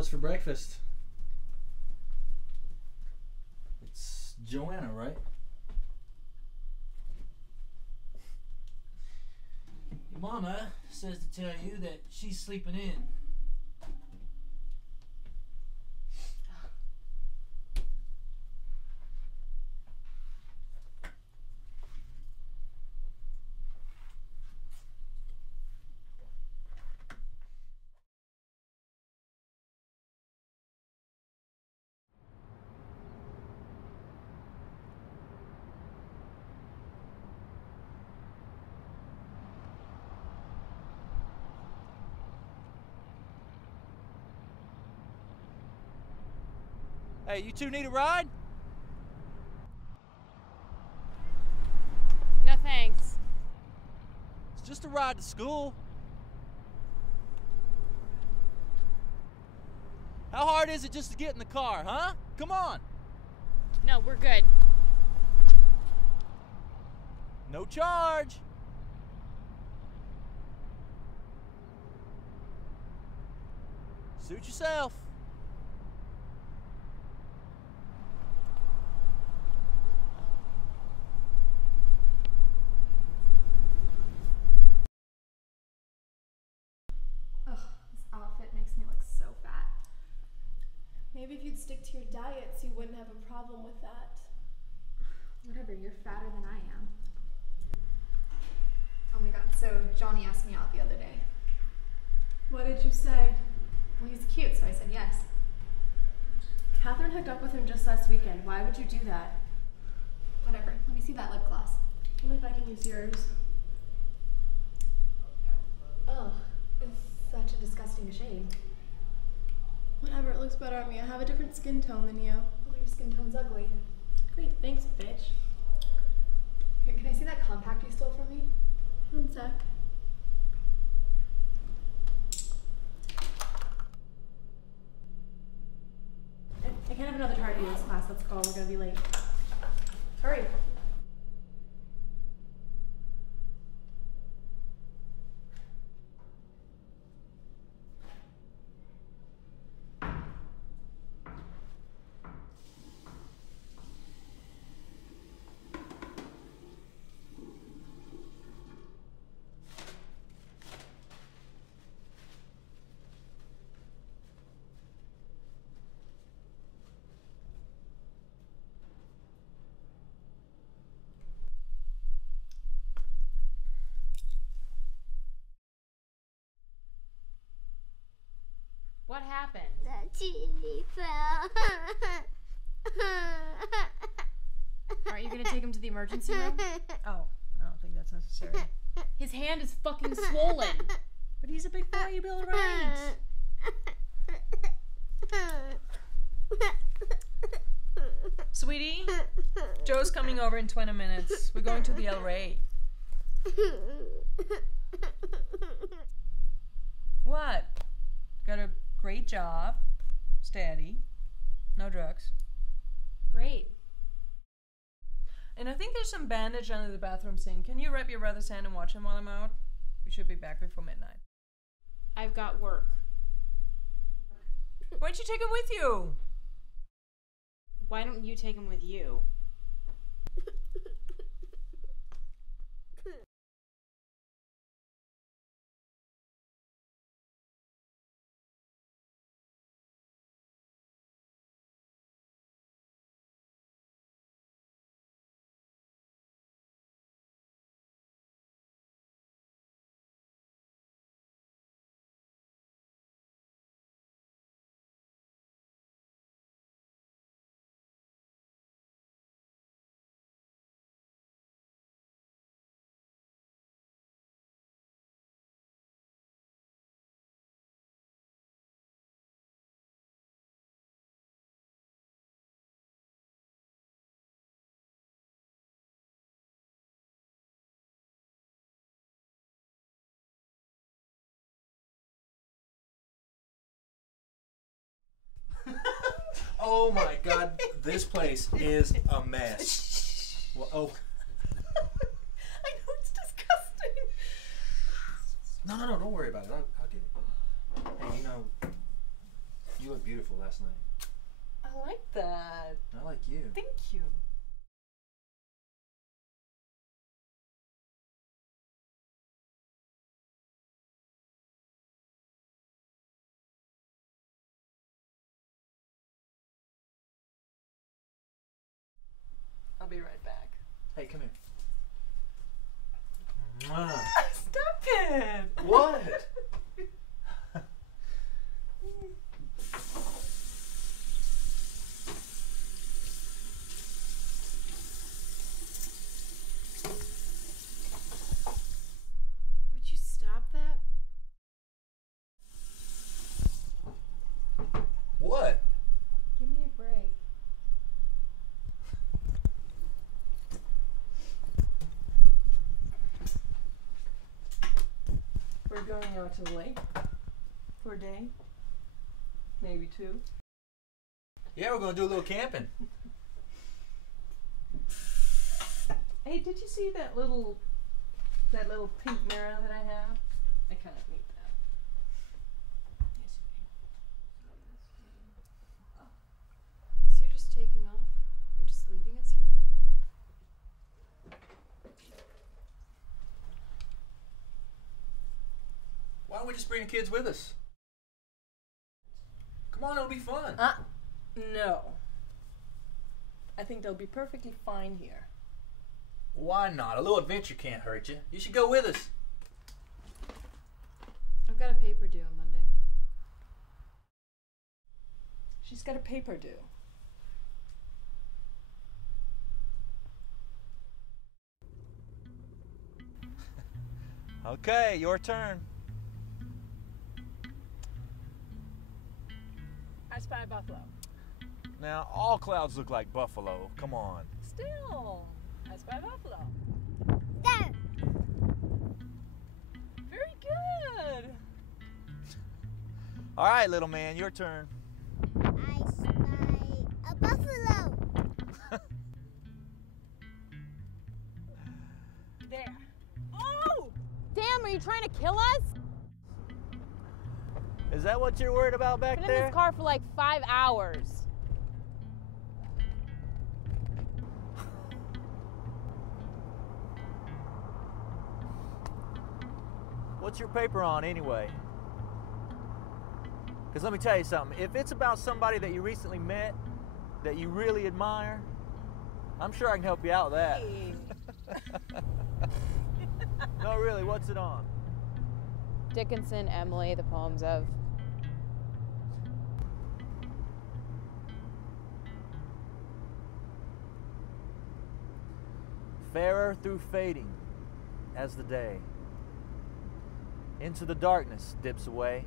What's for breakfast? It's Joanna, right? Your mama says to tell you that she's sleeping in. Hey, you two need a ride? No thanks. It's just a ride to school. How hard is it just to get in the car, huh? Come on. No, we're good. No charge. Suit yourself. Maybe if you'd stick to your diets, you wouldn't have a problem with that. Whatever, you're fatter than I am. Oh my god, so Johnny asked me out the other day. What did you say? Well, he's cute, so I said yes. Catherine hooked up with him just last weekend. Why would you do that? Whatever, let me see that lip gloss. Only if I can use yours. Oh, it's such a disgusting shade. Whatever, it looks better on me. I have a different skin tone than you. Oh, your skin tone's ugly. Great, thanks, bitch. Here, can I see that compact you stole from me? One sec. I can't have another tardy in this class. Let's go. We're gonna be late. Hurry. What happened? The TV fell. Aren't you gonna take him to the emergency room? Oh, I don't think that's necessary. His hand is fucking swollen. But he's a big boy, you'll be alright. Sweetie, Joe's coming over in 20 minutes. We're going to the El Rey. What? Got a great job. Steady. No drugs. Great. And I think there's some bandage under the bathroom sink. Can you wrap your brother's hand and watch him while I'm out? We should be back before midnight. I've got work. Why don't you take him with you? Why don't you take him with you? Oh my god, this place is a mess. Well, oh. I know, it's disgusting. No, don't worry about it. I'll get it. Hey, you know, You look beautiful last night. I like that. I like you. Thank you. I'll be right back. Hey, come here. Mwah. Stop it! What? Would you stop that? What? Give me a break. We're going out to the lake for a day, maybe 2. Yeah, we're gonna do a little camping. Hey, did you see that little pink mirror that I have? I kind of need that. So you're just taking off? You're just leaving us here? Why don't we just bring the kids with us? Come on, it'll be fun. No. I think they'll be perfectly fine here. Why not? A little adventure can't hurt you. You should go with us. I've got a paper due on Monday. She's got a paper due. Okay, your turn. I spy a buffalo. Now, all clouds look like buffalo. Come on. Still, I spy a buffalo. There. Very good. All right, little man, your turn. I spy a buffalo. There. Oh! Damn, are you trying to kill us? Is that what you're worried about back Been in there? this car for like 5 hours. What's your paper on anyway? Because let me tell you something. If it's about somebody that you recently met, that you really admire, I'm sure I can help you out with that. Hey. No, really, what's it on? Dickinson, Emily, the poems of. Fairer through fading as the day, into the darkness dips away.